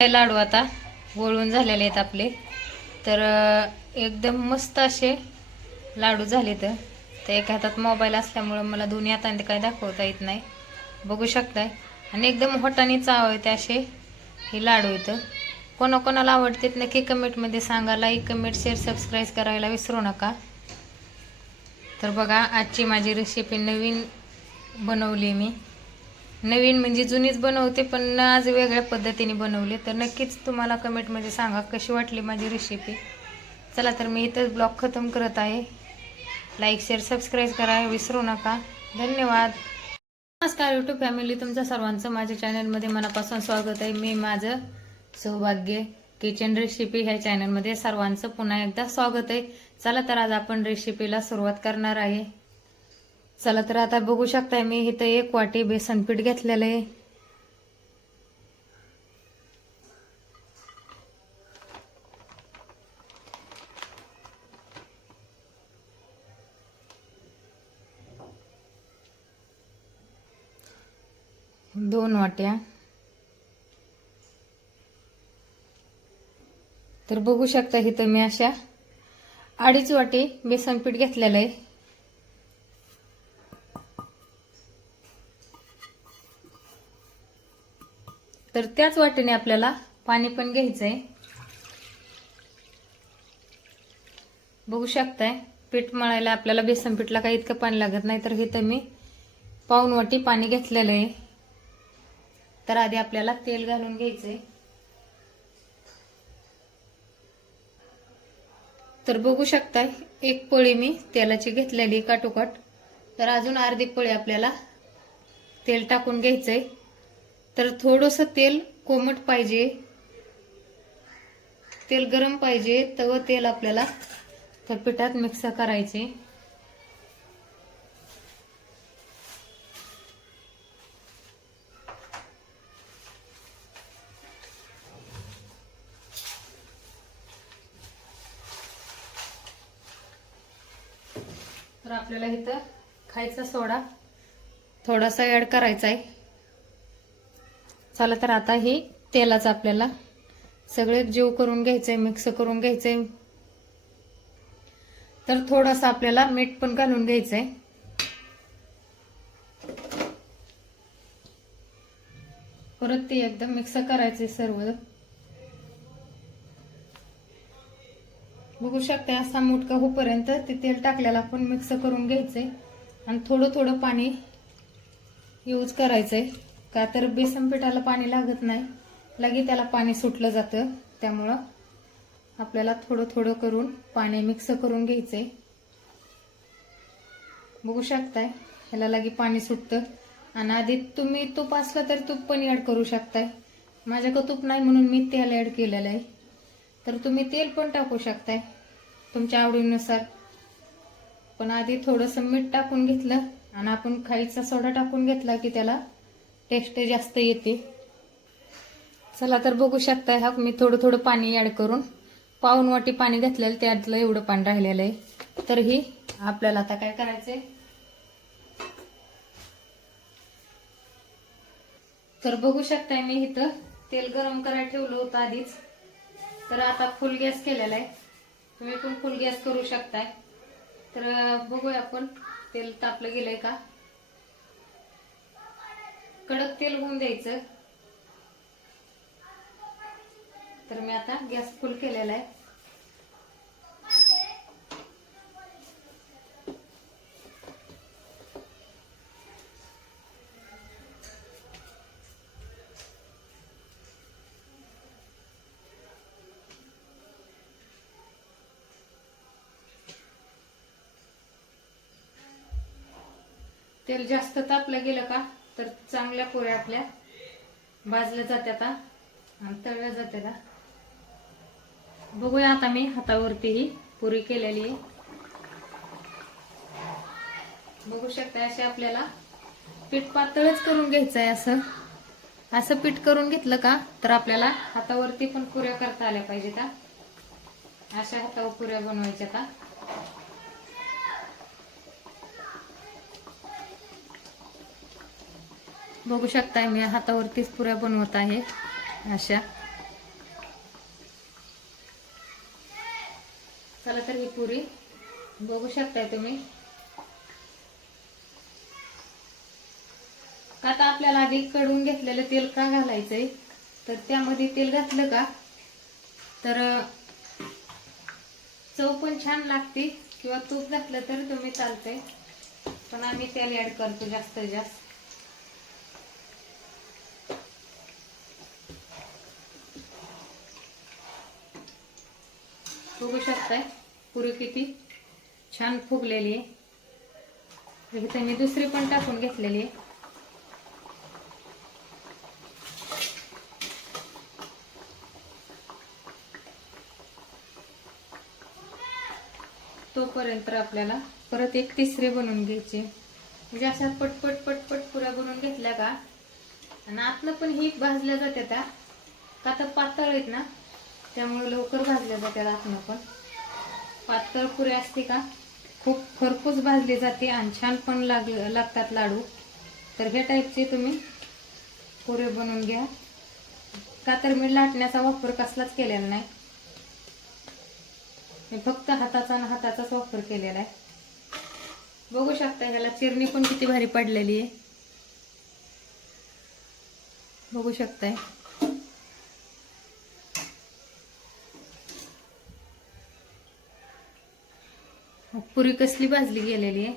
हे लाडू आता गोळून झालेले आहेत आपले. तर एकदम मस्त असे लाडू झाले तर एका हातात मोबाईल असल्यामुळं मला दोन्ही हाताने काही दाखवता येत नाही. बघू शकताय. आणि एकदम होटाने चाव येते असे हे लाडू येतं कोणाकोणाला आवडतात नक्की कमेंटमध्ये सांगा. लाईक कमेंट शेअर सबस्क्राईब करायला विसरू नका. तर बघा आजची माझी रेसिपी नवीन बनवली मी. नवीन म्हणजे जुनीच बनवते पण आज वेगळ्या पद्धतीने बनवले. तर नक्कीच तुम्हाला कमेंटमध्ये सांगा कशी वाटली माझी रेसिपी चला तर मी इथंच ब्लॉग खतम करत आहे. लाईक शेअर सबस्क्राईब करा विसरू नका. धन्यवाद. नमस्कार यूट्यूब फॅमिली तुमच्या सर्वांचं माझ्या चॅनलमध्ये मनापासून स्वागत आहे. मी माझं सौभाग्य किचन रेसिपी ह्या चॅनलमध्ये सर्वांचं पुन्हा एकदा स्वागत आहे. चला तर आज आपण रेसिपीला सुरुवात करणार आहे. चला तर आता बघू शकताय मी इथं एक वाटी बेसन पीठ घेतलेलं आहे. दोन वाट्या. तर बघू शकता इथं मी अशा अडीच वाटी बेसन पीठ घेतलेलं आहे. तर त्याच वाटेने आपल्याला पाणी पण घ्यायचं आहे बघू शकताय पीठ मळायला आपल्याला बेसन पीठला काही इतकं पाणी लागत नाही तर हे तर मी पाऊन वाटी पाणी घेतलेलं आहे. तर आधी आपल्याला तेल घालून घ्यायचंय. तर बघू शकताय एक पोळी मी तेलाची घेतलेली काटोकाट. तर अजून अर्धी पोळी आपल्याला तेल टाकून घ्यायचंय. तर थोडंसं तेल कोमट पाहिजे. तेल गरम पाहिजे. तव तेल आपल्याला त्या पिठात मिक्स करायचे. तर आपल्याला इथं खायचा सोडा थोडासा ॲड करायचा आहे चला तर आता हे तेलाचं आपल्याला सगळे जीव करून घ्यायचंय मिक्स करून घ्यायचंय. तर थोडंसं आपल्याला मीठ पण घालून घ्यायचंय. परत ते एकदम मिक्स करायचंय सर्व. बघू शकते असा मुटका होपर्यंत ते तेल टाकलेला आपण मिक्स करून घ्यायचंय. आणि थोडं थोडं पाणी यूज करायचंय. का तर बेसन पिठाला पाणी लागत नाही. लगे त्याला पाणी सुटलं जातं. त्यामुळं आपल्याला थोडं थोडं करून पाणी मिक्स करून घ्यायचंय. बघू शकताय ह्याला लगे पाणी सुटतं. आणि आधी तुम्ही तूप असलं तर तूप पण ॲड करू शकताय. माझ्याकडं तूप नाही म्हणून मी तेल ॲड केलेलं आहे. तर तुम्ही तेल पण टाकू शकताय तुमच्या आवडीनुसार. पण आधी थोडंसं मीठ टाकून घेतलं आणि आपण खायचा सोडा टाकून घेतला की त्याला टेस्ट जास्त येते. चला तर बघू शकताय हा मी थोडं थोडं पाणी ऍड करून. पाऊन वाटी पाणी घातलेलं त्यातलं एवढं पाणी राहिलेलं आहे. तर ही आपल्याला आता काय करायचंय? तर बघू शकताय मी इथं तेल गरम करायला ठेवलं होतं आधीच. तर आता फुल गॅस केलेला आहे. तुम्ही पण फुल गॅस करू शकताय. तर बघूया आपण तेल तापलं गेलंय का? कडक तेल होऊन द्यायचं. तर मी आता गॅस फुल केलेला आहे. तेल जास्त तापलं गेलं का? तर चांगल्या पोळ्या आपल्या. भाजल्या जात्यात आणि तळल्या जात्यात बघूया आता मी हातावरती ही पुरी केलेली. आहे बघू शकता असे आपल्याला पीठ पातळच करून घ्यायचं आहे असं. असं पीठ करून घेतलं का तर आपल्याला हातावरती पण पुऱ्या करता आल्या पाहिजेत अशा हातावर पुऱ्या बनवायच्या का बघू शकताय मी हातावरतीच पुऱ्या बनवत आहे अशा. चला तर ही पुरी. बघू शकताय तुम्ही. आता आपल्याला आधी कडून घेतलेलं तेल का घालायचंय? तर त्यामध्ये तेल घातलं का? तर चव पण छान लागते किंवा तूप घातलं तर तुम्ही चालतंय. पण आम्ही तेल ॲड करतो जास्त जास्त. बघू शकताय. पुरी किती? छान फुगलेली आहे. त्यांनी मी दुसरी पण टाकून घेतलेली आहे. तोपर्यंत आपल्याला परत एक तिसरी बनवून घ्यायची. म्हणजे अशा पटपट पटपट पुऱ्या बनवून घेतल्या का? आणि आतनं पण ही भाजल्या जाते त्या. का तर पातळ आहेत ना? त्यामुळे लवकर भाजल्या जाते आतनं पण. पातळ पुरे असते का? खूप खरपूस भाजली जाते आणि छान पण लाग लागतात लाडू. तर हे टाईपचे तुम्ही पुरे बनवून घ्या. का तर मी लाटण्याचा वापर कसलाच केलेला नाही. मी फक्त हाताचा आणि हाताचाच वापर केलेला आहे. बघू शकता ह्याला चिरणी पण किती भारी पडलेली आहे. बघू शकताय. पुरी कसली भाजली गेलेली? आहे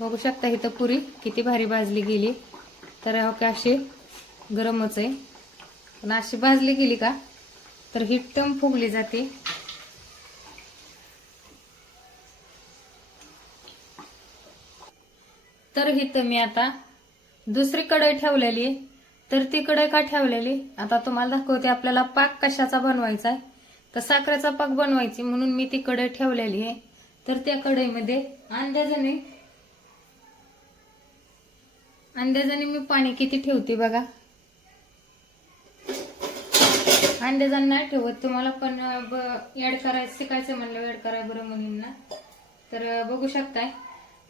बघू शकता इथं पुरी किती भारी भाजली गेली. तर हो का अशी गरमच आहे. पण अशी भाजली गेली का तर ही टम फुगली जाते. तर हिथं मी आता दुसरी कढई ठेवलेली आहे. तर ती कढई का ठेवलेली? आता तुम्हाला दाखवते आपल्याला पाक कशाचा बनवायचा आहे. तर साखरेचा पाक बनवायची म्हणून मी ती कढई ठेवलेली आहे. तर त्या कढईमध्ये अंदाजाने अंदाजाने मी पाणी किती ठेवते बघा. अंदाजाने नाही ठेवत तुम्हाला पण ऍड करायचं शिकायचं म्हणलं ऍड करा बरं मुलींना. तर बघू शकताय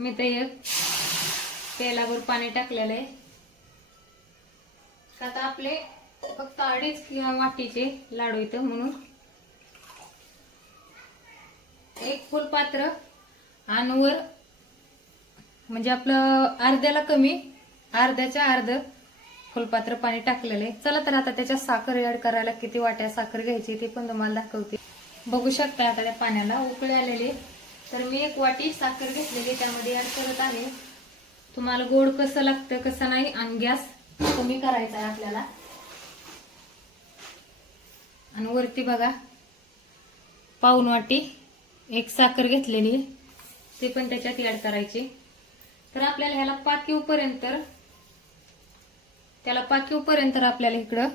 मी ते एक तेलावर पाणी टाकलेलं आहे. आता आपले फक्त अडीच किंवा वाटीचे लाडू इथं म्हणून. एक फुलपात्र आणि वर म्हणजे आपलं अर्ध्याला कमी अर्ध्याच्या अर्ध फुलपात्र पाणी टाकलेलं. आहे चला तर आता त्याच्यात साखर ऍड करायला किती वाट्या साखर घ्यायची ते पण तुम्हाला दाखवते. बघू शकता आता त्या पाण्याला उकळे आलेले. तर मी एक वाटी साखर घेतलेली त्यामध्ये ऍड करत आहे. तुम्हाला गोड कसं लागतं कसं नाही आणि गॅस कमी करायचा आहे आपल्याला. आणि वरती बघा पाऊन वाटी एक साखर घेतलेली ते पण त्याच्यात ऍड करायची. तर आपल्याला ह्याला पाकीवपर्यंत त्याला पाकीवपर्यंत आपल्याला इकडं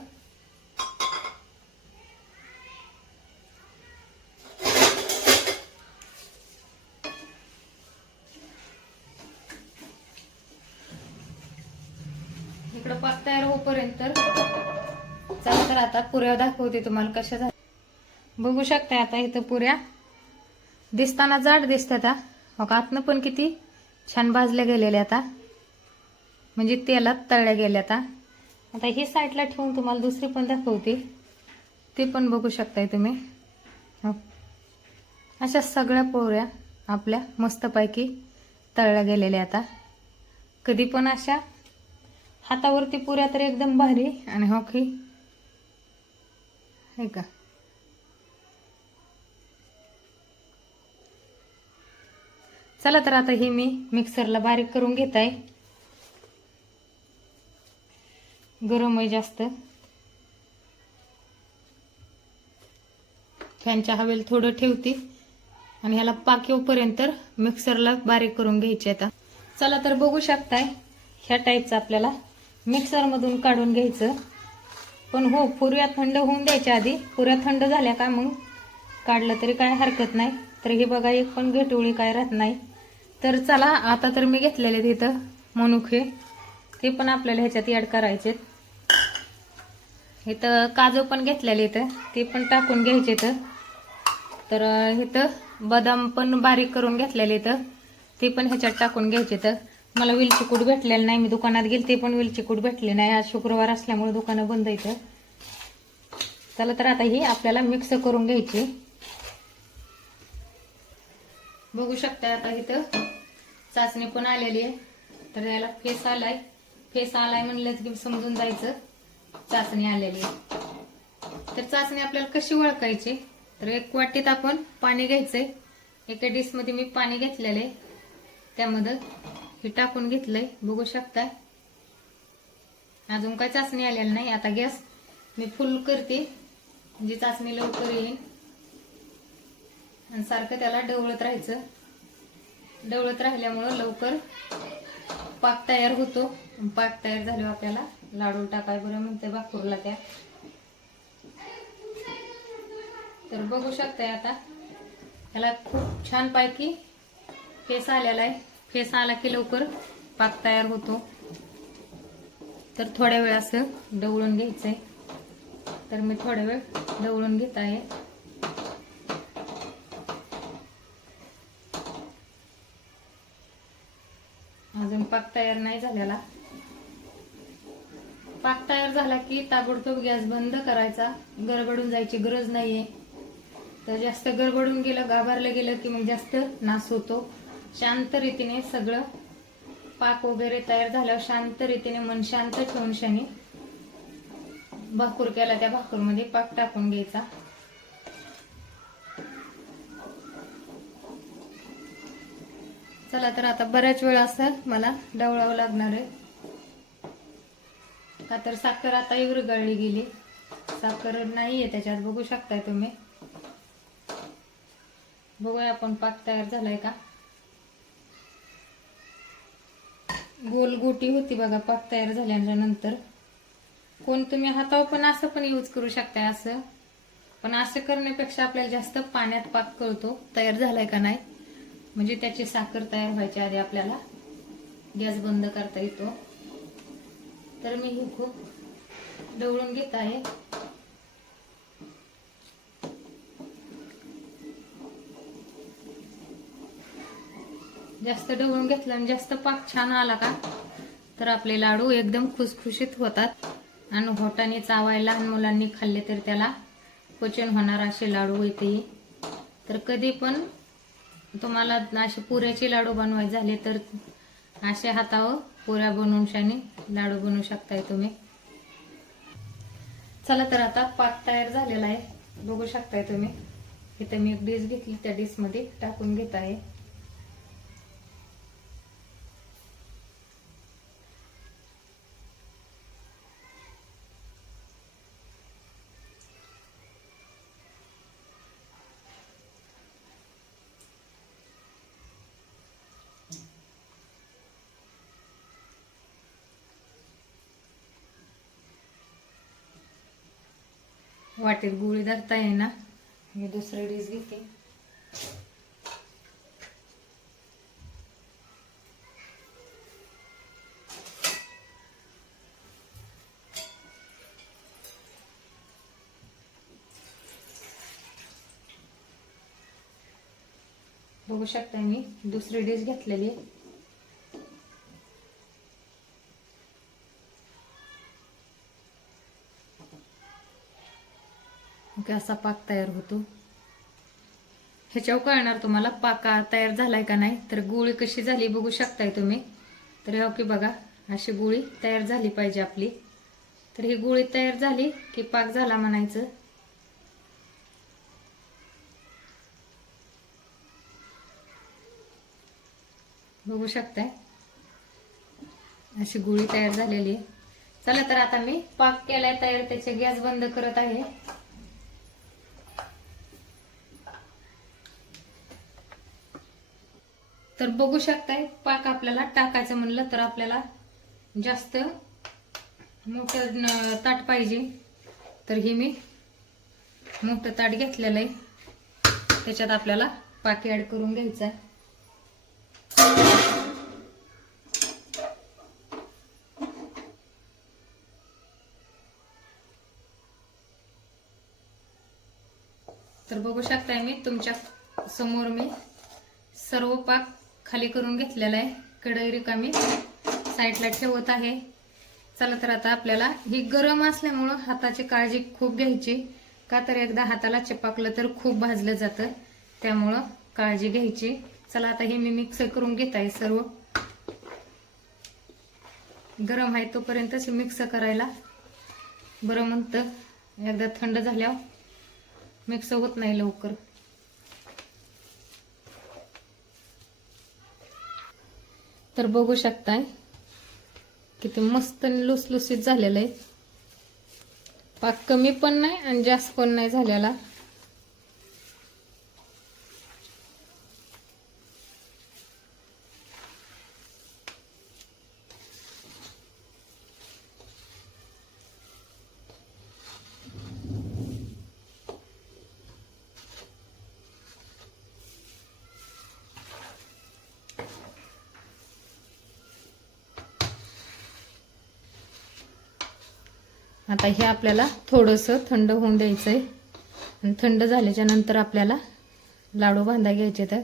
पाक तर होईपर्यंत. चला तर आता पुऱ्या दाखवते तुम्हाला कशा झाल्या. बघू शकता आता इथं पुऱ्या. दिसताना जाड दिसतात मग हो आतनं पण किती छान भाजल्या गेलेल्या आता. म्हणजे तेलात तळल्या गेल्या आता आता ही साईडला ठेवून तुम्हाला दुसरी पण दाखवते. ते पण बघू शकताय तुम्ही. अशा सगळ्या पोऱ्या आपल्या मस्तपैकी तळल्या गेलेल्या आता. कधी पण अशा हातावरती पुऱ्या तर एकदम भारी. आणि हो हॉकी हे का? चला तर आता हे मी मिक्सरला बारीक करून घेत आहे गरम आहे जास्त. फॅनच्या हवेला थोडं ठेवते. आणि ह्याला पाक येऊपर्यंत मिक्सरला बारीक करून घ्यायचे आता. चला तर बघू शकताय ह्या टाईपचा आपल्याला मिक्सरमधून काढून घ्यायचं. पण हो पुऱ्या थंड होऊन द्यायच्या आधी. पुऱ्या थंड झाल्या का मग? काढलं तरी काय हरकत नाही. तर हे बघा एक पण घेटोळी काय राहत नाही. तर चला आता तर मी घेतलेले तिथं मनुखे. ते पण आपल्याला ह्याच्यात ॲड करायचे इथं काजू पण घेतलेले इथं. ते पण टाकून घ्यायचे इथं. तर इथं बदाम पण बारीक करून घेतलेले इथं. ते पण ह्याच्यात टाकून घ्यायचे तर मला वेलचीकूट भेटलेलं नाही. मी दुकानात गेलते पण वेलची कूट भेटली नाही. आज शुक्रवार असल्यामुळे दुकानं बंद येतं चला तर आता ही आपल्याला मिक्स करून घ्यायची. बघू शकता आता इथं चाचणी पण आलेली आहे. तर याला फेस आलाय. फेस आलाय म्हणलं की समजून जायचं. चाचणी आलेली आहे. तर चाचणी आपल्याला कशी ओळखायची? तर एक वाटीत आपण पाणी घ्यायचंय. एका डिशमध्ये मी पाणी घेतलेलं आहे. त्यामध्ये हे टाकून घेतलंय. बघू शकता. अजून काय चाचणी आलेली नाही. आता गॅस मी फुल करते. म्हणजे चाचणी लवकर येईल. आणि सारखं त्याला ढवळत राहायचं. ढवळत राहिल्यामुळं लवकर पाक तयार होतो. पाक तयार झाल्यावर आपल्याला लाडू टाकाय बरं म्हणते भाकूरला त्या. तर बघू शकताय आता. त्याला खूप छान पैकी केस आलेला आहे. फेस आला की लवकर पाक तयार होतो. तर थोड्या वेळ असं ढवळून घ्यायचंय. तर मी थोड्या वेळ ढवळून घेत आहे. अजून पाक तयार नाही झालेला. पाक तयार झाला की ताबडतोब गॅस बंद करायचा. गरबडून जायची गरज नाहीये. तर जास्त गरबडून गेलं गाभारलं गेलं की मग जास्त नास होतो. शांत रीतीने सगळं पाक वगैरे तयार झाल्यावर शांत रीतीने मन शांत ठेवून शनी भाकूर केला त्या भाकूरमध्ये पाक टाकून घ्यायचा. चला तर आता बऱ्याच वेळ असं मला डवळावं लागणार आहे. का तर साखर आता विरगळली गेली. साखर नाहीये त्याच्यात बघू शकताय तुम्ही. बघूया आपण पाक तयार झालाय का? गोल गोटी होती बघा पाक तयार झाल्याच्यानंतर. कोण तुम्ही हातावर पण असं पण यूज करू शकताय असं. पण असं करण्यापेक्षा आपल्याला जास्त पाण्यात पाक कळतो तयार झालाय का नाही. म्हणजे त्याची साखर तयार व्हायच्या आधी आपल्याला. गॅस बंद करता येतो. तर मी ही खूप ढवळून घेत आहे. जास्त ढवळून घेतला आणि जास्त पाक छान आला का? तर आपले लाडू एकदम खुसखुशीत होतात. आणि होटाने चावाय लहान मुलांनी खाल्ले तर त्याला पचन होणार असे लाडू येते. तर कधी पण तुम्हाला असे पुऱ्याचे लाडू बनवायचे झाले तर असे हातावर पुऱ्या बनवून शाने लाडू बनवू शकताय तुम्ही. चला तर आता पाक तयार झालेला आहे. बघू शकताय तुम्ही. इथं मी एक डिश घेतली त्या डिशमध्ये टाकून घेत आहे. वाटेत गुळी धरता येईना मी दुसरी डिश घेते बघू शकता मी दुसरी डिश घेतलेली आहे. की असा पाक तयार होतो. ह्याच्यावर कळणार तुम्हाला पाक तयार झालाय का नाही? तर गुळी कशी झाली बघू शकताय तुम्ही. तर हे हो ओके बघा अशी गुळी तयार झाली पाहिजे आपली. तर ही गुळी तयार झाली की पाक झाला म्हणायचं. बघू शकताय? अशी गुळी तयार झालेली आहे. चला तर आता मी पाक केलाय तयार त्याचे गॅस बंद करत आहे. तर बघू शकताय पाक आपल्याला टाकायचं म्हणलं तर आपल्याला जास्त मोठं ताट पाहिजे. तर हे मी मोठं ताट घेतलेलं आहे. त्याच्यात आपल्याला पाक ऍड करून घ्यायचं आहे. तर बघू शकताय मी तुमच्यासमोर मी सर्व पाक खाली करून घेतलेला आहे. कढई रिकामी साईडला ठेवत आहे. चला तर आता आपल्याला ही गरम असल्यामुळं हाताची काळजी खूप घ्यायची. का तर एकदा हाताला चिपाकलं तर खूप भाजलं जातं. त्यामुळं काळजी घ्यायची. चला आता हे मी मिक्स करून घेत आहे सर्व. गरम आहे तोपर्यंतच मिक्स करायला. बरं म्हणतं. एकदा थंड झाल्यावर मिक्स होत नाही लवकर. तर बघू शकताय किती मस्त आणि लुसलुसीत झालेलं आहे पाक कमी पण नाही आणि जास्त पण नाही झालेला. आता हे आपल्याला थोडंसं थंड होऊन द्यायचं आहे आणि थंड झाल्याच्यानंतर आपल्याला लाडू बांधा घ्यायचे तर.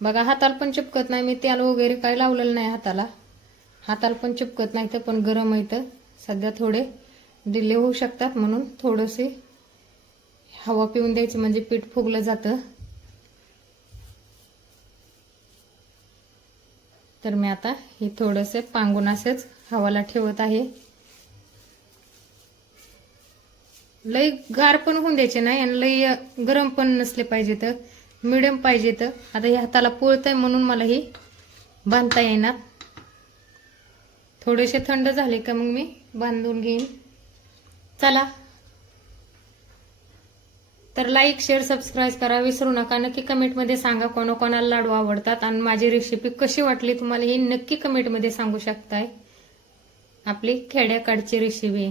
बघा हाताला पण चिपकत नाही. मी तेल वगैरे काही लावलेलं नाही हाताला. हाताला पण चिपकत नाही तर पण गरम आहे तर सध्या थोडे डिले होऊ शकतात म्हणून थोडंसे हवा पिऊन द्यायची म्हणजे पीठ फुगलं जातं. तर मी आता हे थोडंसे पांगून असेच हवाला ठेवत आहे. लई गार पण होऊन द्यायचे नाही आणि लई गरम पण नसले पाहिजे तर. मिडियम पाहिजे तर. आता हे हाताला पोळत आहे म्हणून मला ही बांधता येणार. थोडेसे थंड झाले का मग मी बांधून घेईन. चला. तर लाईक शेअर सबस्क्राईब करा. विसरू नका. नक्की कमेंटमध्ये सांगा कोणाकोणाला लाडू आवडतात आणि माझी रेसिपी कशी वाटली तुम्हाला ही नक्की कमेंटमध्ये सांगू शकताय. आपली खेड्याकडची रेसिपी